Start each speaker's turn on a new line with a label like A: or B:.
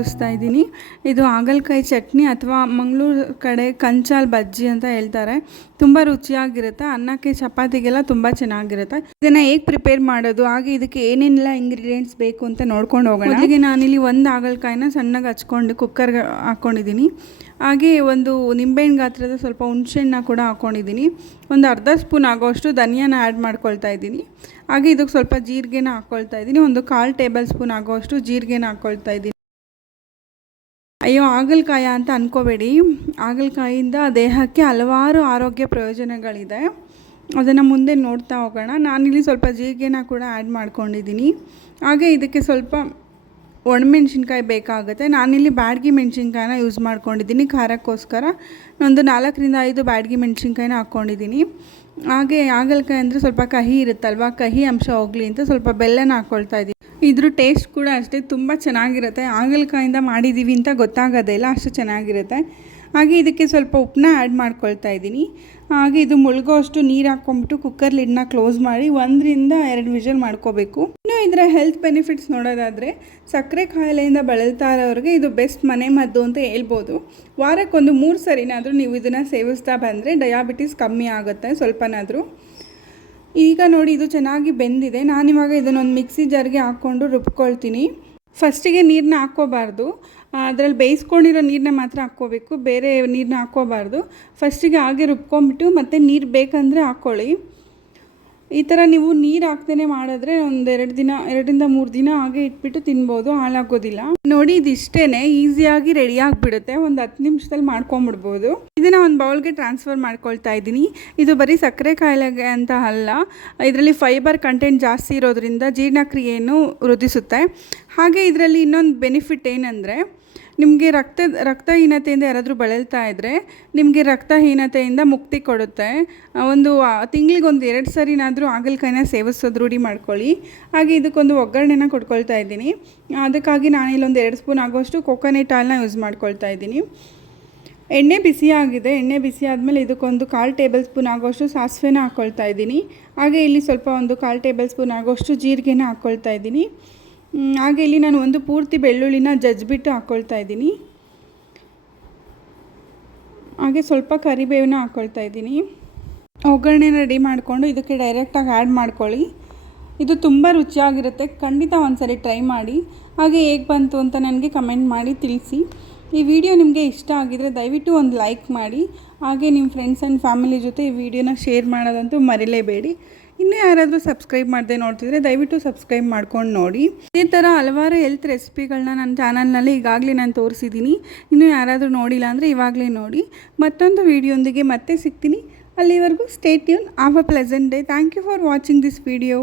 A: ತೋರಿಸ್ತಾ ಇದ್ದೀನಿ. ಇದು ಹಾಗಲಕಾಯಿ ಚಟ್ನಿ ಅಥವಾ ಮಂಗಳೂರು ಕಡೆ ಕಂಚಾಲ್ ಬಜ್ಜಿ ಅಂತ ಹೇಳ್ತಾರೆ. ತುಂಬ ರುಚಿಯಾಗಿರುತ್ತೆ. ಅನ್ನಕ್ಕೆ ಚಪಾತಿಗೆಲ್ಲ ತುಂಬ ಚೆನ್ನಾಗಿರುತ್ತೆ. ಇದನ್ನು ಹೇಗೆ ಪ್ರಿಪೇರ್ ಮಾಡೋದು? ಹಾಗೆ ಇದಕ್ಕೆ ಏನೇನೆಲ್ಲ ಇಂಗ್ರೀಡಿಯೆಂಟ್ಸ್ ಬೇಕು ಅಂತ ನೋಡ್ಕೊಂಡು ಹೋಗೋಣ. ಹಾಗೆ ನಾನಿಲ್ಲಿ ಒಂದು ಹಾಗಲಕಾಯಿನ ಸಣ್ಣಗೆ ಹಚ್ಕೊಂಡು ಕುಕ್ಕರ್ಗೆ ಹಾಕ್ಕೊಂಡಿದ್ದೀನಿ ಹಾಗೆ ಒಂದು ನಿಂಬೆಹಣ್ಣು ಗಾತ್ರದ ಸ್ವಲ್ಪ ಹುಣಸೆಹಣ್ಣ ಕೂಡ ಹಾಕ್ಕೊಂಡಿದ್ದೀನಿ ಒಂದು ಅರ್ಧ ಸ್ಪೂನ್ ಆಗೋಷ್ಟು ಧನಿಯಾನ ಆ್ಯಡ್ ಮಾಡ್ಕೊಳ್ತಾ ಇದ್ದೀನಿ. ಹಾಗೆ ಇದಕ್ಕೆ ಸ್ವಲ್ಪ ಜೀರಿಗೆನ ಹಾಕ್ಕೊಳ್ತಾ ಇದ್ದೀನಿ. ಒಂದು ಕಾಲು ಟೇಬಲ್ ಸ್ಪೂನ್ ಆಗೋಷ್ಟು ಜೀರಿಗೆನ ಹಾಕ್ಕೊಳ್ತಾ ಇದ್ದೀನಿ. ಅಯ್ಯೋ, ಹಾಗಲಕಾಯ ಅಂತ ಅನ್ಕೋಬೇಡಿ. ಹಾಗಲಕಾಯಿಂದ ದೇಹಕ್ಕೆ ಹಲವಾರು ಆರೋಗ್ಯ ಪ್ರಯೋಜನಗಳಿದೆ. ಅದನ್ನು ಮುಂದೆ ನೋಡ್ತಾ ಹೋಗೋಣ. ನಾನಿಲ್ಲಿ ಸ್ವಲ್ಪ ಜೀರಿಗೆನ ಕೂಡ ಆ್ಯಡ್ ಮಾಡ್ಕೊಂಡಿದ್ದೀನಿ. ಹಾಗೆ ಇದಕ್ಕೆ ಸ್ವಲ್ಪ ಒಣಮೆಣ್ಸಿನ್ಕಾಯಿ ಬೇಕಾಗುತ್ತೆ. ನಾನಿಲ್ಲಿ ಬ್ಯಾಡ್ಗಿ ಮೆಣಸಿನ್ಕಾಯಿನ ಯೂಸ್ ಮಾಡ್ಕೊಂಡಿದ್ದೀನಿ. ಖಾರಕ್ಕೋಸ್ಕರ ಒಂದು ನಾಲ್ಕರಿಂದ ಐದು ಬ್ಯಾಡ್ಗಿ ಮೆಣಸಿನ್ಕಾಯಿನ ಹಾಕ್ಕೊಂಡಿದ್ದೀನಿ ಹಾಗೆ ಹಾಗಲಕಾಯಿ ಅಂದರೆ ಸ್ವಲ್ಪ ಕಹಿ ಇರುತ್ತಲ್ವ? ಕಹಿ ಅಂಶ ಹೋಗಲಿ ಅಂತ ಸ್ವಲ್ಪ ಬೆಲ್ಲನ ಹಾಕ್ಕೊಳ್ತಾ ಇದ್ದೀನಿ. ಇದ್ರ ಟೇಸ್ಟ್ ಕೂಡ ಅಷ್ಟೇ ತುಂಬ ಚೆನ್ನಾಗಿರುತ್ತೆ. ಹಾಗಲಕಾಯಿಂದ ಮಾಡಿದ್ದೀವಿ ಅಂತ ಗೊತ್ತಾಗೋದೇ ಇಲ್ಲ, ಅಷ್ಟು ಚೆನ್ನಾಗಿರುತ್ತೆ. ಹಾಗೆ ಇದಕ್ಕೆ ಸ್ವಲ್ಪ ಉಪ್ಪನ್ನ ಆ್ಯಡ್ ಮಾಡ್ಕೊಳ್ತಾ ಇದ್ದೀನಿ. ಹಾಗೆ ಇದು ಮುಳುಗೋ ಅಷ್ಟು ನೀರು ಹಾಕ್ಕೊಂಬಿಟ್ಟು ಕುಕ್ಕರ್ ಲಿಡ್ನ ಕ್ಲೋಸ್ ಮಾಡಿ ಒಂದರಿಂದ ಎರಡು ವಿಷಲ್ ಮಾಡ್ಕೋಬೇಕು. ಇನ್ನು ಇದರ ಹೆಲ್ತ್ ಬೆನಿಫಿಟ್ಸ್ ನೋಡೋದಾದರೆ, ಸಕ್ಕರೆ ಕಾಯಿಲೆಯಿಂದ ಬಳಲ್ತಾ ಇರೋರಿಗೆ ಇದು ಬೆಸ್ಟ್ ಮನೆ ಮದ್ದು ಅಂತ ಹೇಳ್ಬೋದು. ವಾರಕ್ಕೊಂದು ಮೂರು ಸರಿನಾದರೂ ನೀವು ಇದನ್ನು ಸೇವಿಸ್ತಾ ಬಂದರೆ ಡಯಾಬಿಟಿಸ್ ಕಮ್ಮಿ ಆಗುತ್ತೆ ಸ್ವಲ್ಪನಾದರೂ. ಈಗ ನೋಡಿ ಇದು ಚೆನ್ನಾಗಿ ಬೆಂದಿದೆ. ನಾನಿವಾಗ ಇದನ್ನೊಂದು ಮಿಕ್ಸಿ ಜಾರ್ಗೆ ಹಾಕ್ಕೊಂಡು ರುಬ್ಕೊಳ್ತೀನಿ. ಫಸ್ಟಿಗೆ ನೀರನ್ನ ಹಾಕ್ಕೋಬಾರ್ದು. ಅದರಲ್ಲಿ ಬೇಯಿಸ್ಕೊಂಡಿರೋ ನೀರನ್ನ ಮಾತ್ರ ಹಾಕ್ಕೋಬೇಕು. ಬೇರೆ ನೀರನ್ನ ಹಾಕ್ಕೋಬಾರ್ದು. ಫಸ್ಟಿಗೆ ಹಾಗೆ ರುಬ್ಕೊಂಬಿಟ್ಟು ಮತ್ತು ನೀರು ಬೇಕಂದರೆ ಹಾಕ್ಕೊಳ್ಳಿ ಈ ಥರ ನೀವು ನೀರು ಹಾಕ್ದೇ ಮಾಡಿದ್ರೆ ಒಂದು ಎರಡು ದಿನ, ಎರಡರಿಂದ ಮೂರು ದಿನ ಹಾಗೆ ಇಟ್ಬಿಟ್ಟು ತಿನ್ಬೋದು. ಹಾಳಾಗೋದಿಲ್ಲ. ನೋಡಿ ಇದಿಷ್ಟೇ ಈಸಿಯಾಗಿ ರೆಡಿ ಆಗಿಬಿಡುತ್ತೆ. ಒಂದು ಹತ್ತು ನಿಮಿಷದಲ್ಲಿ ಮಾಡ್ಕೊಂಬಿಡ್ಬೋದು. ಇದನ್ನು ಒಂದು ಬೌಲ್ಗೆ ಟ್ರಾನ್ಸ್ಫರ್ ಮಾಡ್ಕೊಳ್ತಾ ಇದ್ದೀನಿ. ಇದು ಬರೀ ಸಕ್ಕರೆ ಕಾಯಿಲೆಗೆ ಅಂತ ಅಲ್ಲ. ಇದರಲ್ಲಿ ಫೈಬರ್ ಕಂಟೆಂಟ್ ಜಾಸ್ತಿ ಇರೋದ್ರಿಂದ ಜೀರ್ಣಕ್ರಿಯೆಯನ್ನು ವೃದ್ಧಿಸುತ್ತೆ. ಹಾಗೆ ಇದರಲ್ಲಿ ಇನ್ನೊಂದು ಬೆನಿಫಿಟ್ ಏನಂದರೆ, ನಿಮಗೆ ರಕ್ತ, ರಕ್ತಹೀನತೆಯಿಂದ ಯಾರಾದರೂ ಬಳಲ್ತಾ ಇದ್ದರೆ ನಿಮಗೆ ರಕ್ತಹೀನತೆಯಿಂದ ಮುಕ್ತಿ ಕೊಡುತ್ತೆ. ಒಂದು ತಿಂಗಳಿಗೆ ಒಂದು ಎರಡು ಸರಿನಾದರೂ ಹಾಗಲಕಾಯಿನ ಸೇವಿಸೋದು ರೂಢಿ ಮಾಡ್ಕೊಳ್ಳಿ. ಹಾಗೆ ಇದಕ್ಕೊಂದು ಒಗ್ಗರಣೆನ ಕೊಡ್ಕೊಳ್ತಾ ಇದ್ದೀನಿ. ಅದಕ್ಕಾಗಿ ನಾನು ಇಲ್ಲೊಂದು ಎರಡು ಸ್ಪೂನ್ ಆಗೋಷ್ಟು ಕೊಕೊನೆಟ್ ಆಯಿಲ್ನ ಯೂಸ್ ಮಾಡ್ಕೊಳ್ತಾ ಇದ್ದೀನಿ. ಎಣ್ಣೆ ಬಿಸಿಯಾಗಿದೆ. ಎಣ್ಣೆ ಬಿಸಿ ಆದಮೇಲೆ ಇದಕ್ಕೊಂದು ಕಾಲು ಟೇಬಲ್ ಸ್ಪೂನ್ ಆಗೋಷ್ಟು ಸಾಸಿವೆನ ಹಾಕ್ಕೊಳ್ತಾ ಇದ್ದೀನಿ. ಹಾಗೆ ಇಲ್ಲಿ ಸ್ವಲ್ಪ ಒಂದು ಕಾಲು ಟೇಬಲ್ ಸ್ಪೂನ್ ಆಗೋಷ್ಟು ಜೀರಿಗೆನ ಹಾಕ್ಕೊಳ್ತಾ ಇದ್ದೀನಿ. ಹಾಗೆ ಇಲ್ಲಿ ನಾನು ಒಂದು ಪೂರ್ತಿ ಬೆಳ್ಳುಳ್ಳಿನ ಜಜ್ಜಿಬಿಟ್ಟು ಹಾಕ್ಕೊಳ್ತಾ ಇದ್ದೀನಿ. ಹಾಗೆ ಸ್ವಲ್ಪ ಕರಿಬೇವನ್ನ ಹಾಕ್ಕೊಳ್ತಾ ಇದ್ದೀನಿ. ಒಗ್ಗರಣೆನ ರೆಡಿ ಮಾಡಿಕೊಂಡು ಇದಕ್ಕೆ ಡೈರೆಕ್ಟಾಗಿ ಆ್ಯಡ್ ಮಾಡ್ಕೊಳ್ಳಿ. ಇದು ತುಂಬ ರುಚಿಯಾಗಿರುತ್ತೆ. ಖಂಡಿತ ಒಂದ್ಸರಿ ಟ್ರೈ ಮಾಡಿ. ಹಾಗೆ ಹೇಗೆ ಬಂತು ಅಂತ ನನಗೆ ಕಮೆಂಟ್ ಮಾಡಿ ತಿಳಿಸಿ. ಈ ವಿಡಿಯೋ ನಿಮಗೆ ಇಷ್ಟ ಆಗಿದರೆ ದಯವಿಟ್ಟು ಒಂದು ಲೈಕ್ ಮಾಡಿ. ಹಾಗೆ ನಿಮ್ಮ ಫ್ರೆಂಡ್ಸ್ ಆ್ಯಂಡ್ ಫ್ಯಾಮಿಲಿ ಜೊತೆ ಈ ವಿಡಿಯೋನ ಶೇರ್ ಮಾಡೋದಂತೂ ಮರಿಲೇಬೇಡಿ. ಇನ್ನೂ ಯಾರಾದರೂ ಸಬ್ಸ್ಕ್ರೈಬ್ ಮಾಡದೆ ನೋಡ್ತಿದ್ರೆ ದಯವಿಟ್ಟು ಸಬ್ಸ್ಕ್ರೈಬ್ ಮಾಡ್ಕೊಂಡು ನೋಡಿ. ಇದೇ ಥರ ಹಲವಾರು ಹೆಲ್ತ್ ರೆಸಿಪಿಗಳನ್ನ ನನ್ನ ಚಾನಲ್ನಲ್ಲಿ ಈಗಾಗಲೇ ನಾನು ತೋರಿಸಿದ್ದೀನಿ ಇನ್ನೂ ಯಾರಾದರೂ ನೋಡಿಲ್ಲ ಅಂದರೆ ಇವಾಗಲೇ ನೋಡಿ. ಮತ್ತೊಂದು ವಿಡಿಯೋಂದಿಗೆ ಮತ್ತೆ ಸಿಗ್ತೀನಿ. ಅಲ್ಲಿವರೆಗೂ stay tune of a pleasant day thank you for watching this video